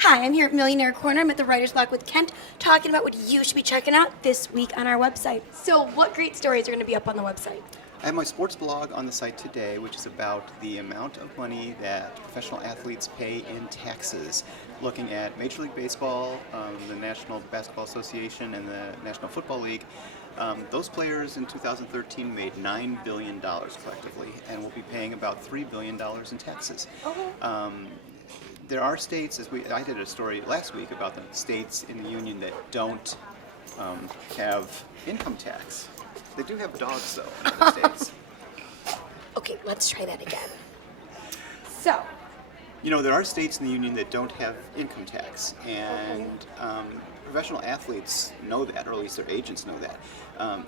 Hi, I'm here at Millionaire Corner. I'm at the Writer's Block with Kent, talking about what you should be checking out this week on our website. So, what great stories are going to be up on the website? I have my sports blog on the site today, which is about the amount of money that professional athletes pay in taxes, looking at Major League Baseball, the National Basketball Association, and the National Football League. Those players in 2013 made $9 billion collectively and will be paying about $3 billion in taxes. There are states, I did a story last week about the states in the union that don't have income tax. They do have dogs, though, in other states. Okay, let's try that again. So, There are states in the union that don't have income tax, and professional athletes know that, or at least their agents know that.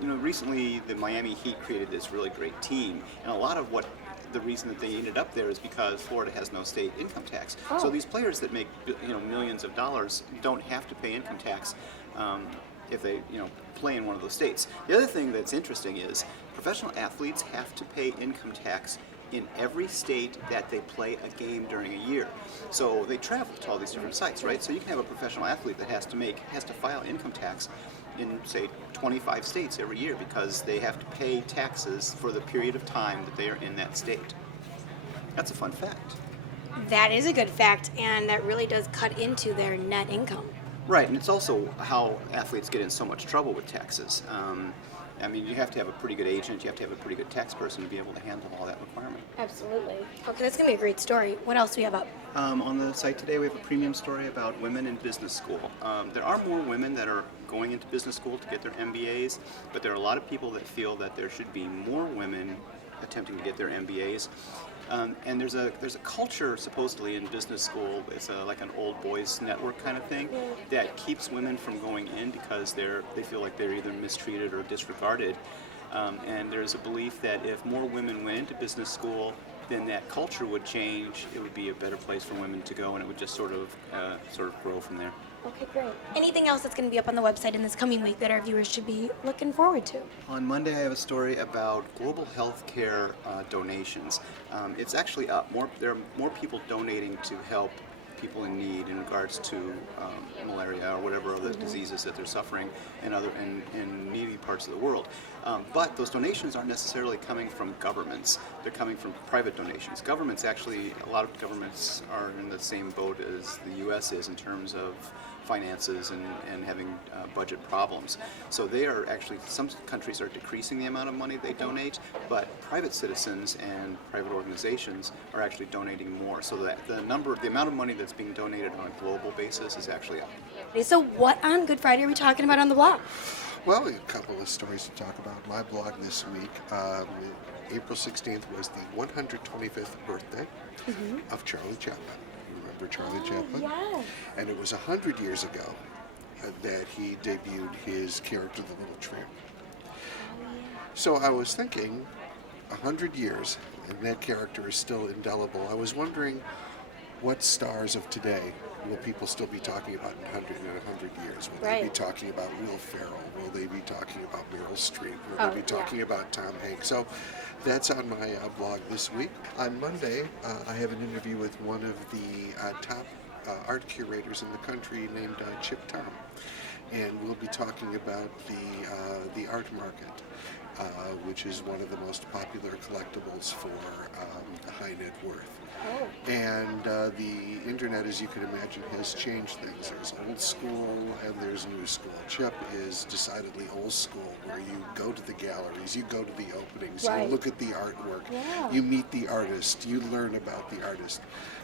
Recently the Miami Heat created this really great team, and a lot of the reason that they ended up there is because Florida has no state income tax. So these players that make millions of dollars don't have to pay income tax if they play in one of those states. The other thing that's interesting is professional athletes have to pay income tax in every state that they play a game during a year. So they travel to all these different sites, right? So you can have a professional athlete that has to file income tax in, say, 25 states every year because they have to pay taxes for the period of time that they are in that state. That's a fun fact. that is a good fact, and that really does cut into their net income. Right, and it's also how athletes get in so much trouble with taxes. You have to have a pretty good agent, you have to have a pretty good tax person to be able to handle all that requirement. Absolutely. Okay, that's going to be a great story. What else do we have up? On the site today, we have a premium story about women in business school. There are more women that are going into business school to get their MBAs, but there are a lot of people that feel that there should be more women attempting to get their MBAs. And there's a culture supposedly in business school. It's like an old boys network kind of thing that keeps women from going in because they feel like they're either mistreated or disregarded. And there's a belief that if more women went into business school, then that culture would change. It would be a better place for women to go, and it would just sort of grow from there. Okay, great. Anything else that's going to be up on the website in this coming week that our viewers should be looking forward to? On Monday, I have a story about global health care donations. It's actually up. There are more people donating to help people in need in regards to malaria or whatever other diseases that they're suffering in needy parts of the world. But those donations aren't necessarily coming from governments. They're coming from private donations. A lot of governments are in the same boat as the U.S. is in terms of finances and having budget problems. So some countries are decreasing the amount of money they donate, but private citizens and private organizations are actually donating more. So that the amount of money that's being donated on a global basis is actually up. Okay, so what on Good Friday are we talking about on the blog? Well, a couple of stories to talk about. My blog this week, April 16th was the 125th birthday of Charlie Chaplin. Remember Charlie Chaplin? Yes. And it was 100 years ago that he debuted his character, the Little Tramp. So I was thinking, 100 years, and that character is still indelible. I was wondering, what stars of today will people still be talking about in 100 years? Will they be talking about Will Ferrell? Will they be talking about Meryl Streep? Will they be talking about Tom Hanks? So that's on my blog this week. On Monday, I have an interview with one of the top art curators in the country named Chip Tom. And we'll be talking about the art market, which is one of the most popular collectibles for high net worth. And the internet, as you can imagine, has changed things. There's old school and there's new school. Chip is decidedly old school, where you go to the galleries, you go to the openings, you look at the artwork, you meet the artist, you learn about the artist.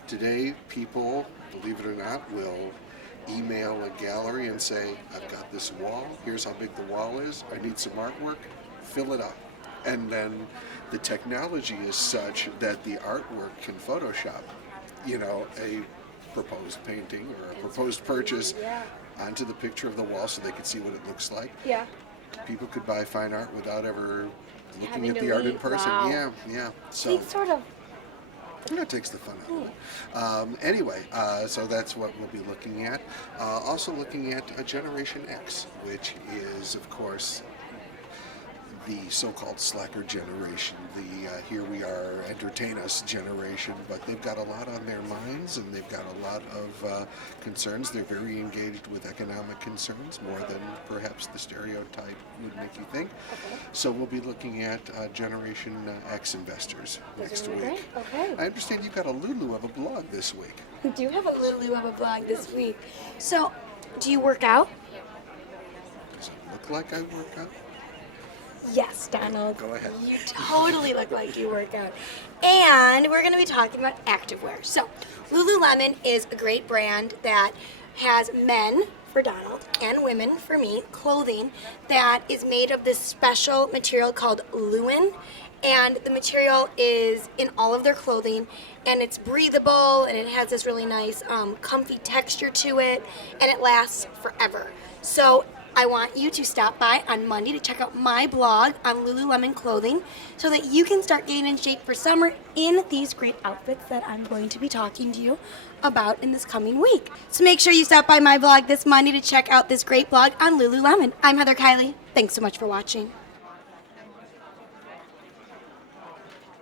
Today, people, believe it or not, will email a gallery and say, I've got this wall, here's how big the wall is, I need some artwork, fill it up. And then the technology is such that the artwork can Photoshop, a proposed painting or a proposed purchase onto the picture of the wall so they could see what it looks like. Yeah. People could buy fine art without ever looking Having at to the art in leave. person. Wow. Yeah. So See, sort of. that takes the fun out of it. Anyway, so that's what we'll be looking at. Also looking at Generation X, which is, of course, the so-called slacker generation, the here we are, entertain us generation, but they've got a lot on their minds and they've got a lot of concerns. They're very engaged with economic concerns, more than perhaps the stereotype would make you think. Okay. So we'll be looking at Generation X investors next week. Great. Okay. I understand you've got a Lulu of a blog this week. We do have a Lulu of a blog this week. So, do you work out? Does it look like I work out? Yes, Donald. Go ahead. You totally look like you work out. And we're going to be talking about activewear. So, Lululemon is a great brand that has men, for Donald, and women, for me, clothing that is made of this special material called Luin. And the material is in all of their clothing, and it's breathable, and it has this really nice, comfy texture to it, and it lasts forever. So I want you to stop by on Monday to check out my blog on Lululemon clothing so that you can start getting in shape for summer in these great outfits that I'm going to be talking to you about in this coming week. So make sure you stop by my blog this Monday to check out this great blog on Lululemon. I'm Heather Kiley. Thanks so much for watching.